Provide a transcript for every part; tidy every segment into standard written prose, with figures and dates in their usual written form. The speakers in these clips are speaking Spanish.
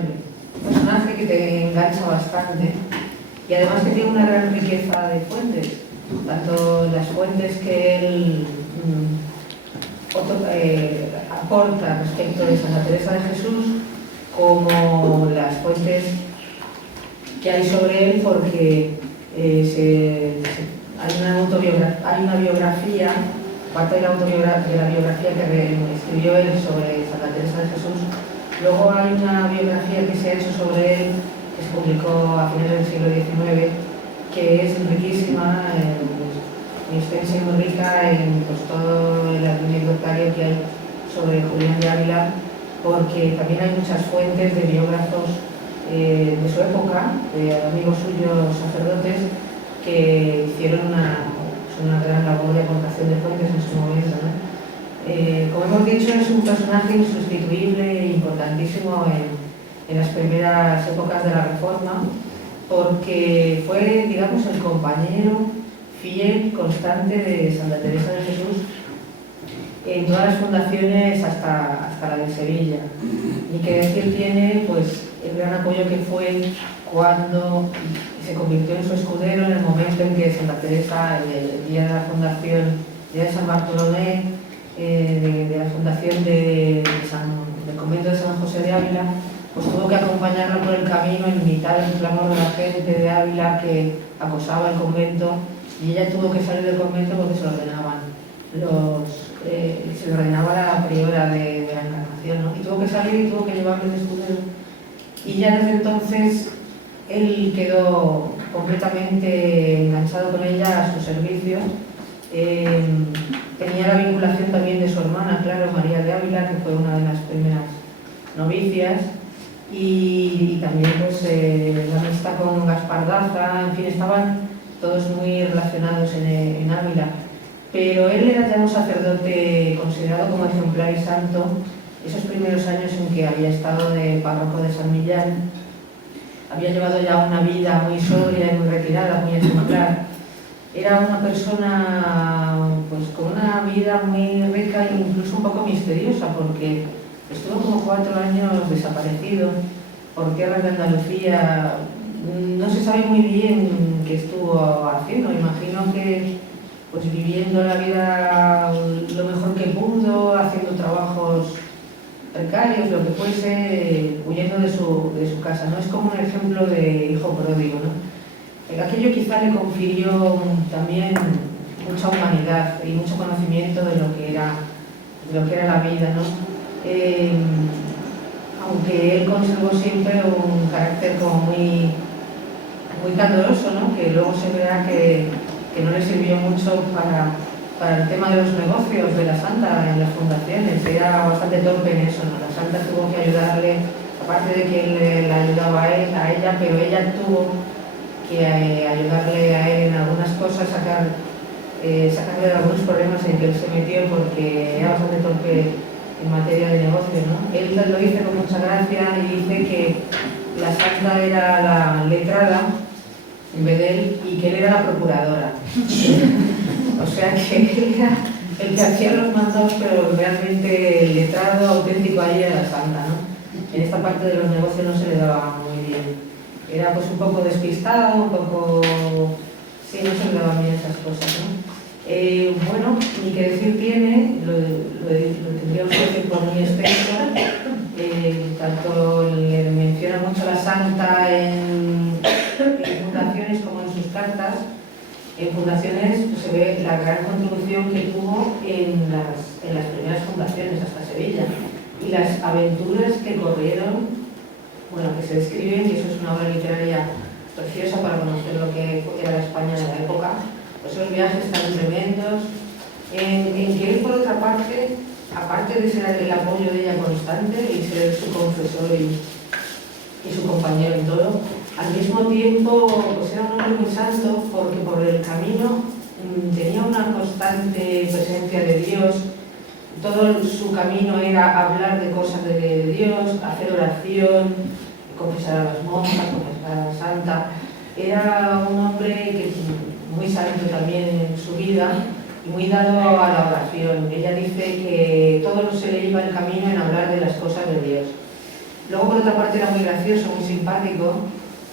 Un personaje que te engancha bastante y además que tiene una gran riqueza de fuentes, tanto las fuentes que él aporta respecto de Santa Teresa de Jesús como las fuentes que hay sobre él, porque hay una biografía, parte de la biografía que escribió él sobre Santa Teresa de Jesús. Luego hay una biografía que se ha hecho sobre él, que se publicó a finales del siglo XIX, que es riquísima, muy extensa y muy rica en todo el anecdotario que hay sobre Julián de Ávila, porque también hay muchas fuentes de biógrafos de su época, de amigos suyos sacerdotes, que hicieron una gran labor de aportación de fuentes en su momento, ¿no? Como hemos dicho, es un personaje insustituible e importantísimo en las primeras épocas de la Reforma, porque fue, digamos, el compañero fiel, constante de Santa Teresa de Jesús en todas las fundaciones hasta la de Sevilla. Y que decir tiene, pues, el gran apoyo que fue cuando se convirtió en su escudero en el momento en que Santa Teresa, el día de la fundación, el día de San Bartolomé, de la fundación del convento de San José de Ávila, pues tuvo que acompañarla por el camino en mitad del clamor de la gente de Ávila que acosaba el convento, y ella tuvo que salir del convento porque se lo ordenaban se lo ordenaba la priora de la Encarnación, ¿no? Y tuvo que salir y tuvo que llevarle de escudero. Y ya desde entonces él quedó completamente enganchado con ella a su servicio. Tenía la vinculación también de su hermana, claro, María de Ávila, que fue una de las primeras novicias, y también pues, la amistad con Gaspar Daza, en fin, estaban todos muy relacionados en Ávila. Pero él era ya un sacerdote considerado como ejemplar y santo. Esos primeros años en que había estado de párroco de San Millán, había llevado ya una vida muy sobria y muy retirada, muy ejemplar. Era una persona pues, con una vida muy rica e incluso un poco misteriosa, porque estuvo como 4 años desaparecido por tierras de Andalucía. No se sabe muy bien qué estuvo haciendo. Imagino que pues viviendo la vida lo mejor que pudo, haciendo trabajos precarios, lo que fuese, huyendo de su casa, ¿no? Es como un ejemplo de hijo pródigo, ¿no? Aquello quizá le confirió también mucha humanidad y mucho conocimiento de lo que era la vida, ¿no? Aunque él conservó siempre un carácter como muy candoroso, ¿no? Que luego se verá que no le sirvió mucho para el tema de los negocios de la Santa en las fundaciones. Era bastante torpe en eso, ¿no? La Santa tuvo que ayudarle, aparte de que él la ayudaba a ella, pero ella tuvo que ayudarle a él en algunas cosas, sacarle de algunos problemas en que él se metió, porque era bastante torpe en materia de negocio, ¿no? Él lo dice con mucha gracia y dice que la Santa era la letrada en vez de él, y que él era la procuradora. O sea que él era el que hacía los mandados, pero realmente el letrado auténtico ahí era la Santa, ¿no? En esta parte de los negocios no se le daba muy bien. Era pues un poco despistado, un poco... Sí, no se le daban bien esas cosas, ¿no? Bueno, ni que decir tiene, lo tendríamos que decir por muy extenso. Tanto le menciona mucho a la Santa en fundaciones como en sus cartas. En fundaciones pues, se ve la gran contribución que tuvo en las primeras fundaciones hasta Sevilla, y las aventuras que corrieron, bueno, que se describen, que eso es una obra literaria preciosa para conocer lo que era la España de la época. Pues esos viajes tan tremendos, en que él, por otra parte, aparte de ser el apoyo de ella constante y ser su confesor y su compañero en todo, al mismo tiempo pues era un hombre muy santo, porque por el camino tenía una constante presencia de Dios. Todo su camino era hablar de cosas de Dios, hacer oración, confesar a las monjas, confesar a la Santa. Era un hombre que muy santo también en su vida y muy dado a la oración. Ella dice que todo se le iba el camino en hablar de las cosas de Dios. Luego, por otra parte, era muy gracioso, muy simpático,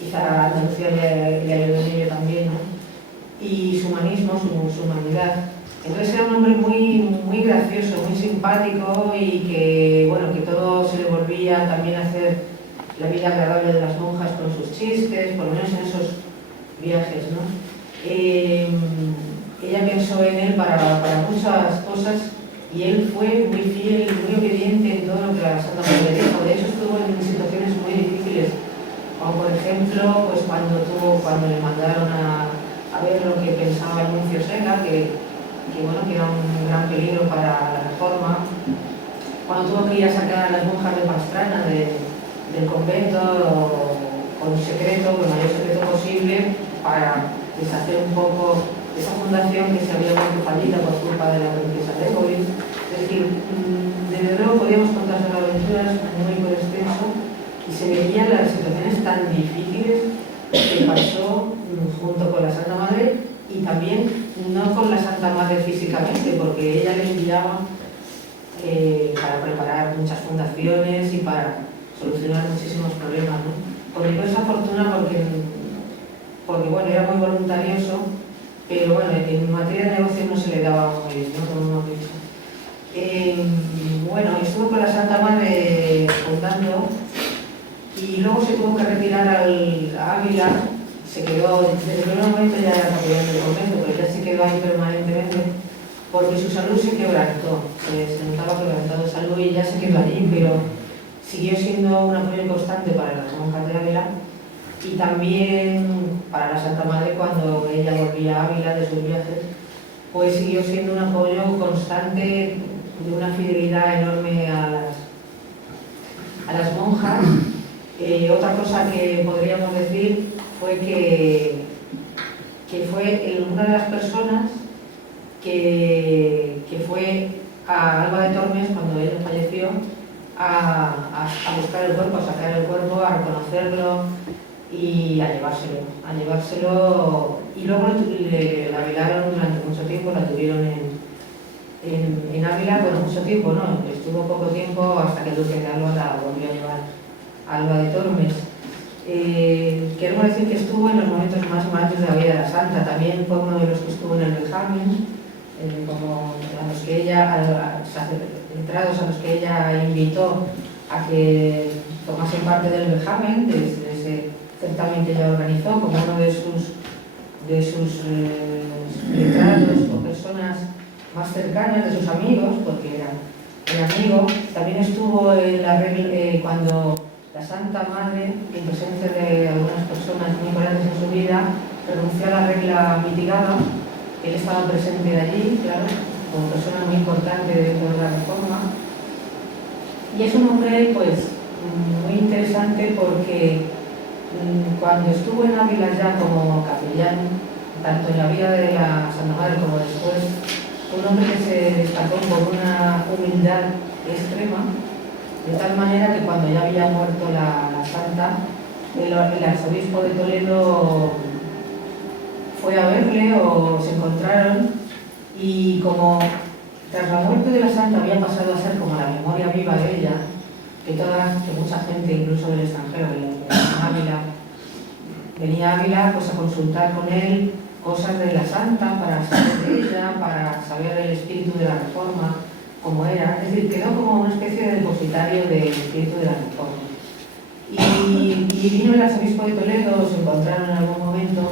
quizá Andalucía le ayudó en ello también, ¿no? Y su humanismo, su humanidad. Entonces era un hombre muy gracioso, muy simpático y que, bueno, que todo se le volvía también a hacer la vida agradable de las monjas con sus chistes, por lo menos en esos viajes, ¿no? Ella pensó en él para muchas cosas y él fue muy fiel, muy obediente en todo lo que la Santa Madre dijo. De hecho, estuvo en situaciones muy difíciles, como por ejemplo, pues cuando le mandaron a ver lo que pensaba el nuncio Sega, que era un gran peligro para la reforma, cuando tuvo que ir a sacar a las monjas de Pastrana del convento con secreto, con el mayor secreto posible, para deshacer un poco esa fundación que se había vuelto fallida por culpa de la princesa Leopold. Es decir, desde luego podíamos contar las aventuras muy por extenso y se veían las situaciones tan difíciles que pasó junto con la Santa Madre y también no con la Santa Madre físicamente, porque ella le enviaba para preparar muchas fundaciones y para solucionar muchísimos problemas, ¿no? Con esa fortuna porque bueno, era muy voluntarioso, pero bueno, en materia de negocio no se le daba muy bien, ¿no? Como hemos dicho. Bueno, estuvo con la Santa Madre fundando y luego se tuvo que retirar a Ávila. Se quedó, desde el primer momento ya era capellán del convento, pero ya se quedó ahí permanentemente porque su salud se quebrantó, se notaba quebrantado de salud y ya se quedó allí, pero siguió siendo un apoyo constante para las monjas de Ávila y también para la Santa Madre cuando ella volvía a Ávila de sus viajes, pues siguió siendo un apoyo constante de una fidelidad enorme a las monjas. Otra cosa que podríamos decir fue que fue una de las personas que fue a Alba de Tormes cuando ella falleció a buscar el cuerpo, a sacar el cuerpo, a reconocerlo y a llevárselo y luego la velaron durante mucho tiempo, la tuvieron en Ávila, bueno, mucho tiempo, ¿no? Estuvo poco tiempo hasta que el duque de Alba la volvió a llevar a Alba de Tormes. Queremos decir que estuvo en los momentos más machos de la vida de la Santa, también fue uno de los que estuvo en el vejamen, como a los que ella, letrados a los que ella invitó a que tomasen parte del vejamen, de ese certamen que ella organizó, como uno de sus letrados o personas más cercanas, de sus amigos, porque era amigo. También estuvo en la cuando la Santa Madre, en presencia de algunas personas muy importantes en su vida, renunció a la regla mitigada. Él estaba presente allí, claro, como persona muy importante dentro de la reforma. Y es un hombre, pues, muy interesante porque cuando estuvo en Ávila ya como capellán, tanto en la vida de la Santa Madre como después, un hombre que se destacó por una humildad extrema, de tal manera que cuando ya había muerto la Santa, el arzobispo de Toledo fue a verle o se encontraron y como tras la muerte de la Santa había pasado a ser como la memoria viva de ella, que mucha gente, incluso del extranjero, venía a Ávila pues, a consultar con él cosas de la Santa, para saber de ella, para saber el espíritu de la Reforma, cómo era. Es decir, quedó como una especie de depositario del espíritu de la Reforma. Y vino el arzobispo de Toledo, se encontraron en algún momento,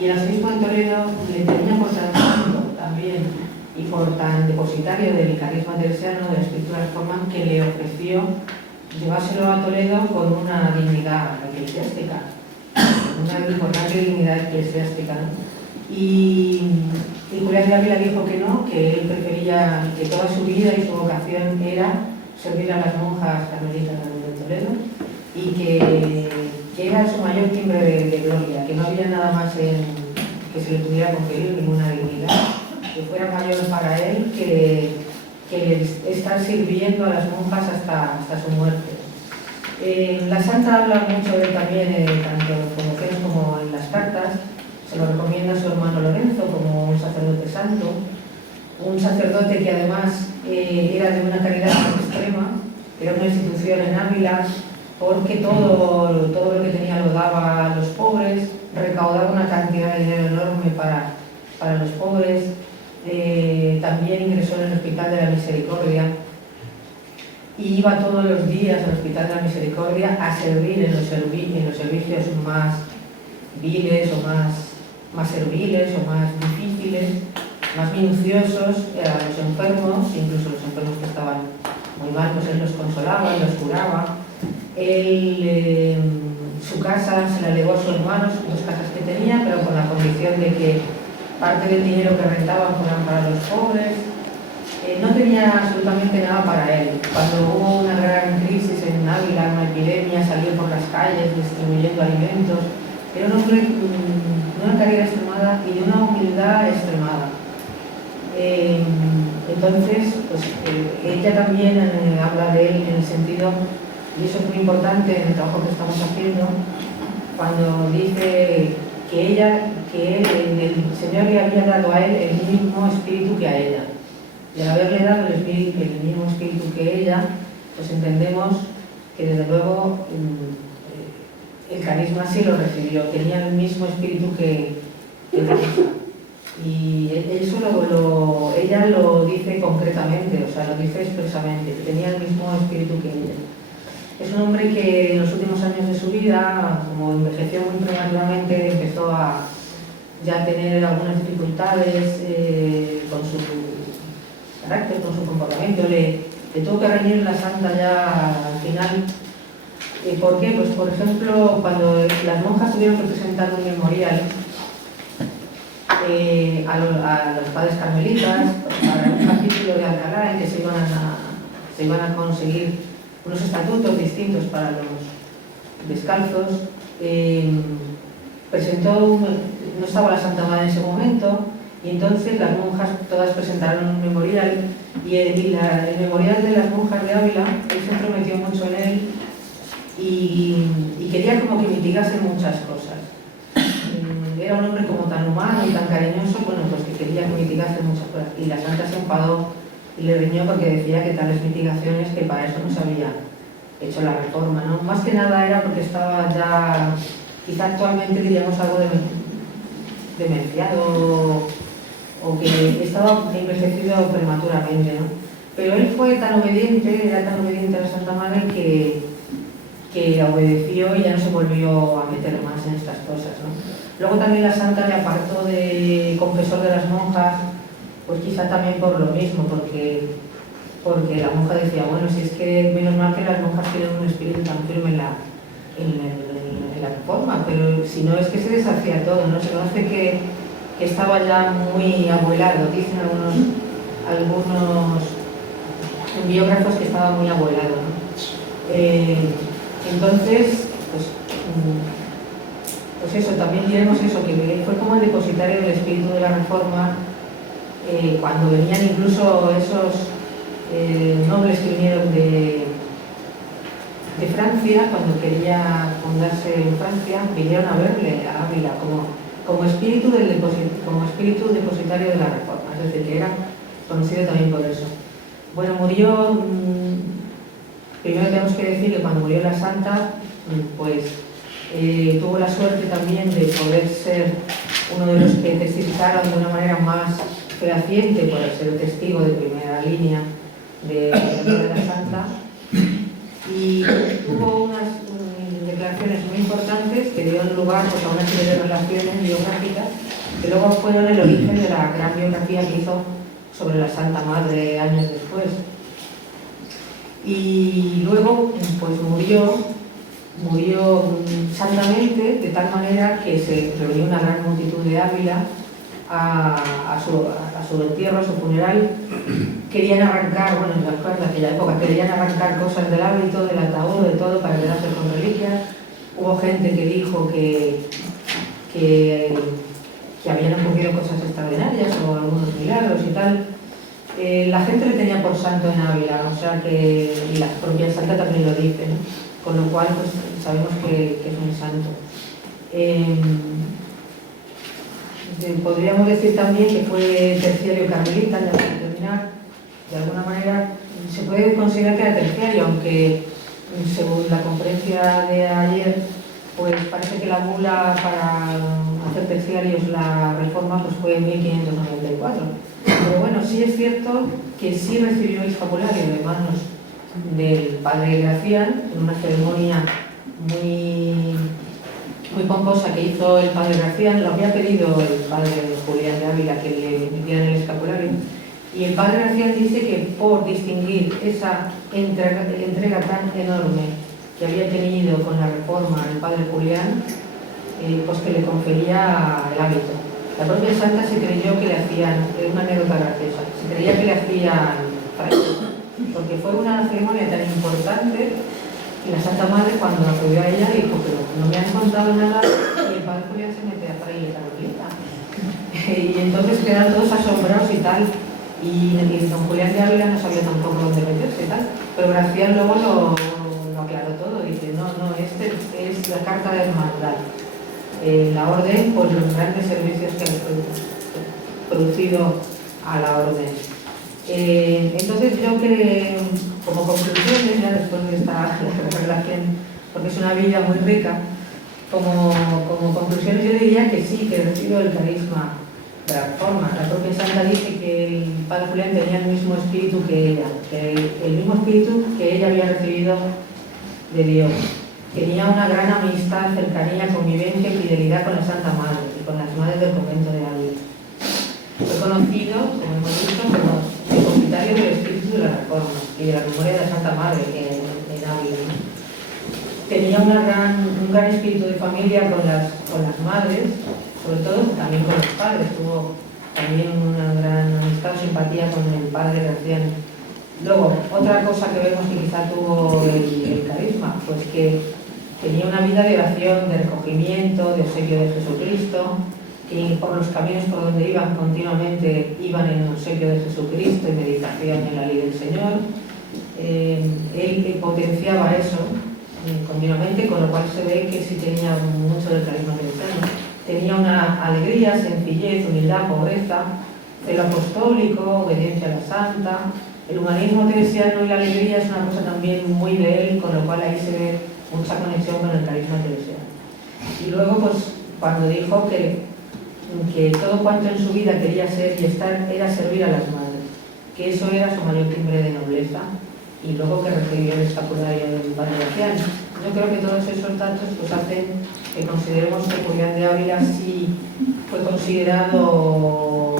y el arzobispo de Toledo le tenía por tan santo también y por tan depositario del carisma teresiano, del espíritu de la Reforma, que le ofreció llevárselo a Toledo con una dignidad eclesiástica, una importante dignidad eclesiástica, ¿no? Y Julián de Ávila dijo que no, que él prefería, que toda su vida y su vocación era servir a las monjas carmelitas de Toledo y que era su mayor timbre de gloria, que no había nada más que se le pudiera conferir, ninguna dignidad, que fuera mayor para él que estar sirviendo a las monjas hasta su muerte. La Santa habla mucho de él también, tanto en las promociones como en las cartas. Se lo recomienda a su hermano Lorenzo como un sacerdote santo, un sacerdote que además era de una caridad extrema, era una institución en Ávila, porque todo lo que tenía lo daba a los pobres, recaudaba una cantidad de dinero enorme para los pobres, también ingresó en el Hospital de la Misericordia y iba todos los días al Hospital de la Misericordia a servir en los servicios más viles o más serviles o más difíciles, más minuciosos a los enfermos, incluso los enfermos que estaban muy mal, pues él los consolaba y los curaba. Él, su casa se la legó a su hermano, dos casas que tenía, pero con la condición de que parte del dinero que rentaban fueran para los pobres. No tenía absolutamente nada para él. Cuando hubo una gran crisis en Ávila, una epidemia, salió por las calles distribuyendo alimentos. Era un hombre de una caridad extremada y de una humildad extremada. Entonces, pues, ella también habla de él en el sentido, y eso es muy importante en el trabajo que estamos haciendo, cuando dice que el Señor le había dado a él el mismo espíritu que a ella. Y al haberle dado el mismo espíritu que ella, pues entendemos que desde luego el carisma sí lo recibió, tenía el mismo espíritu que Teresa. Y eso ella lo dice concretamente, o sea, lo dice expresamente, que tenía el mismo espíritu que ella. Es un hombre que en los últimos años de su vida, como envejeció muy prematuramente, empezó a ya tener algunas dificultades con su carácter, con su comportamiento. Le tuvo que reñir la santa ya al final. ¿Por qué? Pues por ejemplo, cuando las monjas tuvieron que presentar un memorial a los padres carmelitas para un capítulo de Alcalá en que se iban a conseguir unos estatutos distintos para los descalzos, no estaba la Santa Madre en ese momento, y entonces las monjas todas presentaron un memorial, y el memorial de las monjas de Ávila, él se entrometió mucho en él y quería como que mitigase muchas cosas. Era un hombre como tan humano y tan cariñoso, bueno, pues que quería que mitigase muchas cosas, y la santa se enfadó y le riñó porque decía que tales mitigaciones, que para eso no se había hecho la reforma, ¿no? Más que nada era porque estaba ya, quizá actualmente diríamos algo demenciado o que estaba envejecido prematuramente, ¿no? Pero él fue tan obediente, era tan obediente a la Santa Madre que obedeció y ya no se volvió a meter más en estas cosas, ¿no? Luego también la santa le apartó de confesor de las monjas, pues quizá también por lo mismo, porque la monja decía, bueno, si es que menos mal que las monjas tienen un espíritu tan firme en la reforma, pero si no es que se deshacía todo, ¿no? Se conoce que estaba ya muy abuelado, dicen algunos biógrafos que estaba muy abuelado, ¿no? Entonces, pues eso, también diremos eso, que fue como el depositario del espíritu de la reforma, cuando venían incluso esos nobles que vinieron de Francia, cuando quería fundarse en Francia, vinieron a verle a Ávila como espíritu depositario de la reforma, es decir, que era conocido también por eso. Bueno, murió, primero tenemos que decir que cuando murió la santa, pues tuvo la suerte también de poder ser uno de los que testificaron de una manera más fehaciente, por ser testigo de primera línea de la santa, y tuvo unas declaraciones muy importantes que dieron lugar pues, a una serie de relaciones biográficas que luego fueron el origen de la gran biografía que hizo sobre la Santa Madre años después. Y luego pues murió santamente, de tal manera que se reunió una gran multitud de Ávila a su entierro, a su funeral. Querían arrancar, bueno, en las cosas de aquella época, querían arrancar cosas del hábito, del ataúd, de todo, para quedarse con reliquias. Hubo gente que dijo que habían ocurrido cosas extraordinarias o algunos milagros y tal. La gente le tenía por santo en Ávila, o sea que, y la propia santa también lo dice, ¿no? Con lo cual pues, sabemos que es un santo. Podríamos decir también que fue terciario carmelita, ya para terminar, de alguna manera se puede considerar que era terciario, aunque según la conferencia de ayer, pues parece que la bula para hacer terciarios la reforma pues fue en 1594. Pero bueno, sí es cierto que sí recibió el escapulario de manos del padre Gracián en una ceremonia muy pomposa que hizo el padre Gracián. Lo había pedido el padre Julián de Ávila que le emitieran el escapulario. Y el padre Gracián dice que por distinguir esa entrega tan enorme que había tenido con la reforma el padre Julián, pues que le confería el hábito. La propia santa se creyó que le hacían, es una anécdota graciosa, se creía que le hacían fraile, porque fue una ceremonia tan importante y la Santa Madre cuando acudió a ella dijo, pero no me han contado nada, y el padre Julián se mete a fraile Carolita. Y entonces quedaron todos asombrados y tal. Y don Julián de Ávila no sabía tampoco dónde meterse y tal, pero Gracián luego lo aclaró todo, dice, no, este es la carta de hermandad, la orden por los grandes servicios que ha producido a la orden. Entonces yo que, como conclusiones, ya después de esta relación, porque es una vida muy rica, como conclusiones yo diría que sí, que recibo el carisma de la reforma. La propia santa dice que el padre Julián tenía el mismo espíritu que ella, que el mismo espíritu que ella había recibido de Dios. Tenía una gran amistad, cercanía, convivencia y fidelidad con la Santa Madre y con las madres del convento de Ávila. Fue conocido, como hemos dicho, como depositario del espíritu de la reforma y de la memoria de la Santa Madre en Ávila. Tenía un gran espíritu de familia con las madres, sobre todo también con los padres. Tuvo también una gran amistad o simpatía con el padre Gracián. Luego, otra cosa que vemos que quizá tuvo el carisma, pues que tenía una vida de oración, de recogimiento, de obsequio de Jesucristo, que por los caminos por donde iban continuamente iban en obsequio de Jesucristo y meditación en la ley del Señor. Él potenciaba eso continuamente, con lo cual se ve que sí tenía mucho del carisma cristiano. Tenía una alegría, sencillez, humildad, pobreza, celo apostólico, obediencia a la santa. El humanismo teresiano y la alegría es una cosa también muy de él, con lo cual ahí se ve mucha conexión con el carisma teresiano. Y luego, pues, cuando dijo que todo cuanto en su vida quería ser y estar era servir a las madres, que eso era su mayor timbre de nobleza, y luego que recibió el escapulario del padre Gracián. Yo creo que todos esos datos pues hacen que consideremos que Julián de Ávila sí fue considerado,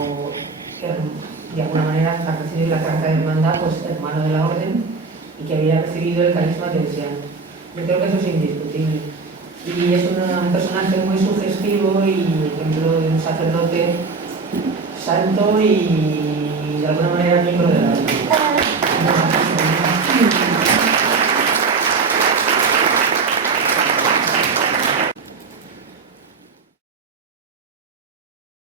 de alguna manera, al recibir la carta de hermandad, pues hermano de la orden, y que había recibido el carisma teresiano. Yo creo que eso es indiscutible. Y es un personaje muy sugestivo y ejemplo de un sacerdote santo y de alguna manera miembro de la orden.